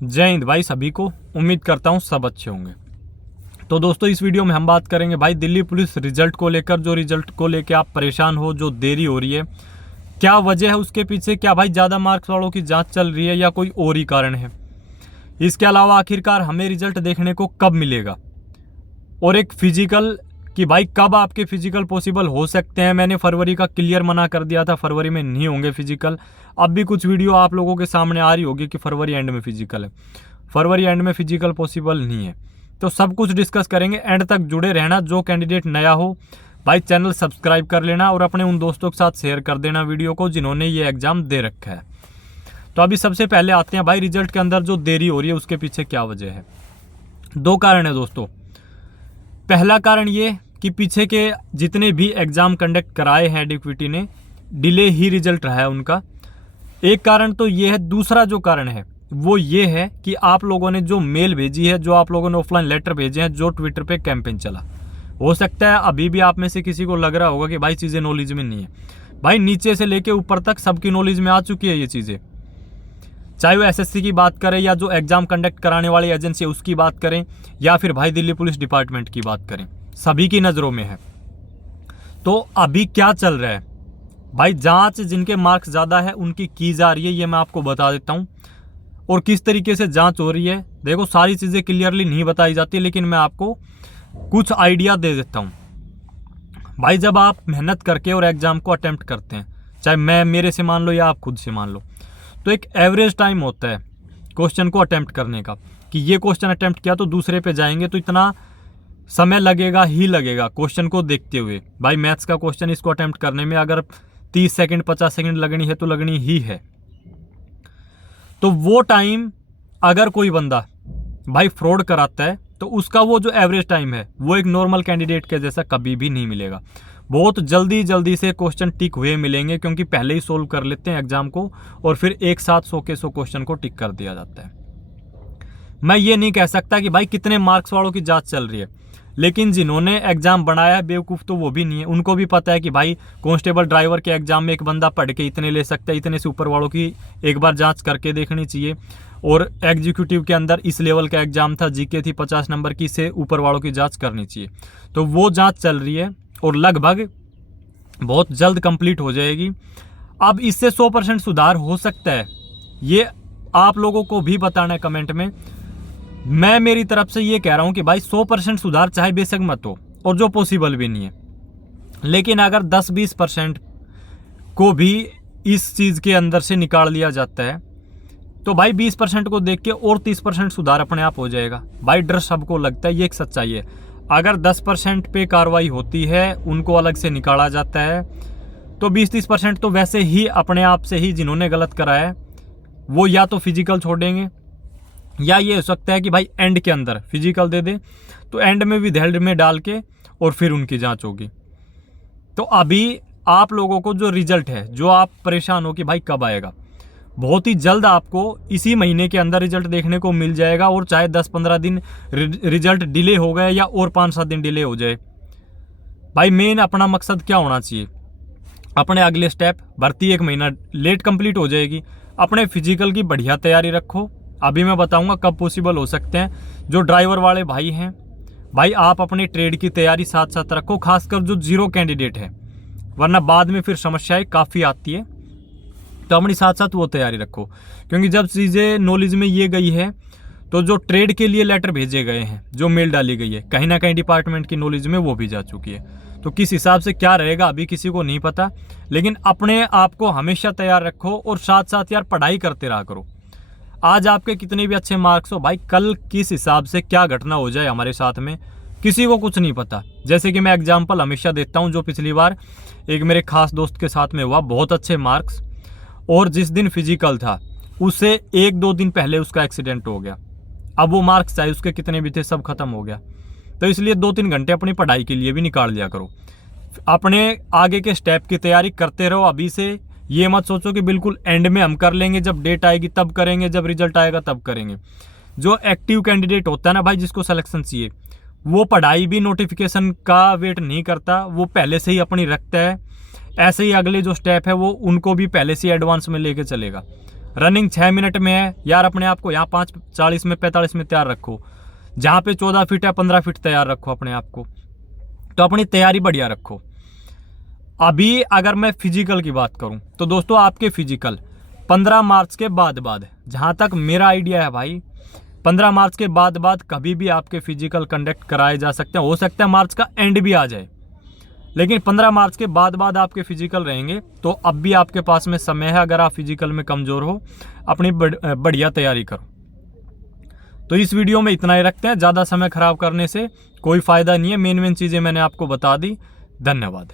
जय हिंद भाई सभी को। उम्मीद करता हूँ सब अच्छे होंगे। तो दोस्तों इस वीडियो में हम बात करेंगे भाई दिल्ली पुलिस रिजल्ट को लेकर। जो रिजल्ट को लेकर आप परेशान हो, जो देरी हो रही है, क्या वजह है उसके पीछे? क्या भाई ज़्यादा मार्क्स वालों की जांच चल रही है या कोई और ही कारण है? इसके अलावा आखिरकार हमें रिजल्ट देखने को कब मिलेगा? और एक फिजिकल कि भाई कब आपके फिजिकल पॉसिबल हो सकते हैं। मैंने फरवरी का क्लियर मना कर दिया था, फरवरी में नहीं होंगे फिजिकल। अब भी कुछ वीडियो आप लोगों के सामने आ रही होगी कि फरवरी एंड में फिजिकल है। फरवरी एंड में फिजिकल पॉसिबल नहीं है। तो सब कुछ डिस्कस करेंगे, एंड तक जुड़े रहना। जो कैंडिडेट नया हो भाई चैनल सब्सक्राइब कर लेना और अपने उन दोस्तों के साथ शेयर कर देना वीडियो को जिन्होंने ये एग्जाम दे रखा है। तो अभी सबसे पहले आते हैं भाई रिजल्ट के अंदर जो देरी हो रही है उसके पीछे क्या वजह है। दो कारण है दोस्तों। पहला कारण ये कि पीछे के जितने भी एग्जाम कंडक्ट कराए हैं एडिक्विटी ने, डिले ही रिजल्ट रहा है उनका। एक कारण तो ये है। दूसरा जो कारण है वो ये है कि आप लोगों ने जो मेल भेजी है, जो आप लोगों ने ऑफलाइन लेटर भेजे हैं, जो ट्विटर पे कैंपेन चला, हो सकता है अभी भी आप में से किसी को लग रहा होगा कि भाई चीज़ें नॉलेज में नहीं है। भाई नीचे से लेके ऊपर तक सबकी नॉलेज में आ चुकी है ये चीज़ें। चाहे वो एसएससी की बात करें या जो एग्जाम कंडक्ट कराने वाली एजेंसी है उसकी बात करें या फिर भाई दिल्ली पुलिस डिपार्टमेंट की बात करें, सभी की नज़रों में है। तो अभी क्या चल रहा है भाई, जांच जिनके मार्क्स ज़्यादा है उनकी की जा रही है, ये मैं आपको बता देता हूँ। और किस तरीके से जांच हो रही है, देखो सारी चीज़ें क्लियरली नहीं बताई जाती, लेकिन मैं आपको कुछ आइडिया दे देता हूँ। भाई जब आप मेहनत करके और एग्ज़ाम को अटेम्प्ट करते हैं, चाहे मैं मेरे से मान लो या आप खुद से मान लो, तो एक एवरेज टाइम होता है क्वेश्चन को अटेम्प्ट करने का कि ये क्वेश्चन अटेम्प्ट किया तो दूसरे पे जाएंगे तो इतना समय लगेगा ही लगेगा क्वेश्चन को देखते हुए। भाई मैथ्स का क्वेश्चन इसको अटेम्प्ट करने में अगर 30 सेकंड 50 सेकंड लगनी है तो लगनी ही है। तो वो टाइम अगर कोई बंदा भाई फ्रॉड कराता है तो उसका वो जो एवरेज टाइम है वो एक नॉर्मल कैंडिडेट के जैसा कभी भी नहीं मिलेगा। बहुत जल्दी से क्वेश्चन टिक हुए मिलेंगे क्योंकि पहले ही सोल्व कर लेते हैं एग्जाम को और फिर एक साथ 100 के 100 क्वेश्चन को टिक कर दिया जाता है। मैं ये नहीं कह सकता कि भाई कितने मार्क्स वालों की जांच चल रही है, लेकिन जिन्होंने एग्जाम बनाया है बेवकूफ़ तो वो भी नहीं है। उनको भी पता है कि भाई कांस्टेबल ड्राइवर के एग्जाम में एक बंदा पढ़ के इतने ले सकता है, इतने से ऊपर वालों की एक बार जांच करके देखनी चाहिए। और एग्जीक्यूटिव के अंदर इस लेवल का एग्जाम था, जीके थी 50 नंबर की, से ऊपर वालों की जांच करनी चाहिए। तो वो जांच चल रही है और लगभग बहुत जल्द कंप्लीट हो जाएगी। अब इससे 100% सुधार हो सकता है, ये आप लोगों को भी बताना है कमेंट में। मैं मेरी तरफ से ये कह रहा हूं कि भाई 100% सुधार चाहे बेशक मत हो, और जो पॉसिबल भी नहीं है, लेकिन अगर 10-20% को भी इस चीज़ के अंदर से निकाल लिया जाता है तो भाई 20% को देख के और 30% सुधार अपने आप हो जाएगा। भाई डर सबको लगता है, ये एक सच्चाई है। अगर 10% पे कार्रवाई होती है, उनको अलग से निकाला जाता है, तो 20-30% तो वैसे ही अपने आप से ही जिन्होंने गलत कराया है वो या तो फिजिकल छोड़ेंगे, या ये हो सकता है कि भाई एंड के अंदर फिजिकल दे दे तो एंड में भी हेल्ड में डाल के और फिर उनकी जांच होगी। तो अभी आप लोगों को जो रिजल्ट है, जो आप परेशान हो कि भाई कब आएगा, बहुत ही जल्द आपको इसी महीने के अंदर रिजल्ट देखने को मिल जाएगा। और चाहे 10-15 दिन रिजल्ट डिले हो गए या और 5-7 दिन डिले हो जाए, भाई मेन अपना मकसद क्या होना चाहिए, अपने अगले स्टेप भर्ती 1 महीना लेट कंप्लीट हो जाएगी। अपने फिजिकल की बढ़िया तैयारी रखो। अभी मैं बताऊंगा कब पॉसिबल हो सकते हैं। जो ड्राइवर वाले भाई हैं, भाई आप अपने ट्रेड की तैयारी साथ साथ रखो, खासकर जो जीरो कैंडिडेट है, वरना बाद में फिर समस्याएं काफ़ी आती है। तो अपनी साथ साथ वो तैयारी रखो, क्योंकि जब चीज़ें नॉलेज में ये गई है तो जो ट्रेड के लिए लेटर भेजे गए हैं, जो मेल डाली गई है, कहीं ना कहीं डिपार्टमेंट की नॉलेज में वो भी जा चुकी है। तो किस हिसाब से क्या रहेगा अभी किसी को नहीं पता, लेकिन अपने आप को हमेशा तैयार रखो और साथ साथ यार पढ़ाई करते रहा करो। आज आपके कितने भी अच्छे मार्क्स हो, भाई कल किस हिसाब से क्या घटना हो जाए हमारे साथ में किसी को कुछ नहीं पता। जैसे कि मैं एग्जाम्पल हमेशा देता हूँ, जो पिछली बार एक मेरे खास दोस्त के साथ में हुआ, बहुत अच्छे मार्क्स, और जिस दिन फिजिकल था उससे 1-2 दिन पहले उसका एक्सीडेंट हो गया। अब वो मार्क्स चाहे उसके कितने भी थे सब खत्म हो गया। तो इसलिए 2-3 घंटे अपनी पढ़ाई के लिए भी निकाल लिया करो। अपने आगे के स्टेप की तैयारी करते रहो अभी से। ये मत सोचो कि बिल्कुल एंड में हम कर लेंगे, जब डेट आएगी तब करेंगे, जब रिजल्ट आएगा तब करेंगे। जो एक्टिव कैंडिडेट होता है ना भाई, जिसको सिलेक्शन चाहिए, वो पढ़ाई भी नोटिफिकेशन का वेट नहीं करता, वो पहले से ही अपनी रखता है। ऐसे ही अगले जो स्टेप है वो उनको भी पहले से एडवांस में लेके चलेगा। रनिंग 6 मिनट में है यार, अपने आप को यहाँ 5:40 में 45 में तैयार रखो। जहाँ पे 14 फीट है 15 फीट तैयार रखो अपने आप को। तो अपनी तैयारी बढ़िया रखो। अभी अगर मैं फिजिकल की बात करूं तो दोस्तों आपके फिजिकल 15 मार्च के बाद जहां तक मेरा आइडिया है भाई, 15 मार्च के बाद कभी भी आपके फिजिकल कंडक्ट कराए जा सकते हैं। हो सकता है मार्च का एंड भी आ जाए, लेकिन 15 मार्च के बाद आपके फिजिकल रहेंगे। तो अब भी आपके पास में समय है, अगर आप फिजिकल में कमज़ोर हो अपनी बढ़िया तैयारी करो। तो इस वीडियो में इतना ही रखते हैं, ज़्यादा समय खराब करने से कोई फ़ायदा नहीं है। मेन चीज़ें मैंने आपको बता दी। धन्यवाद।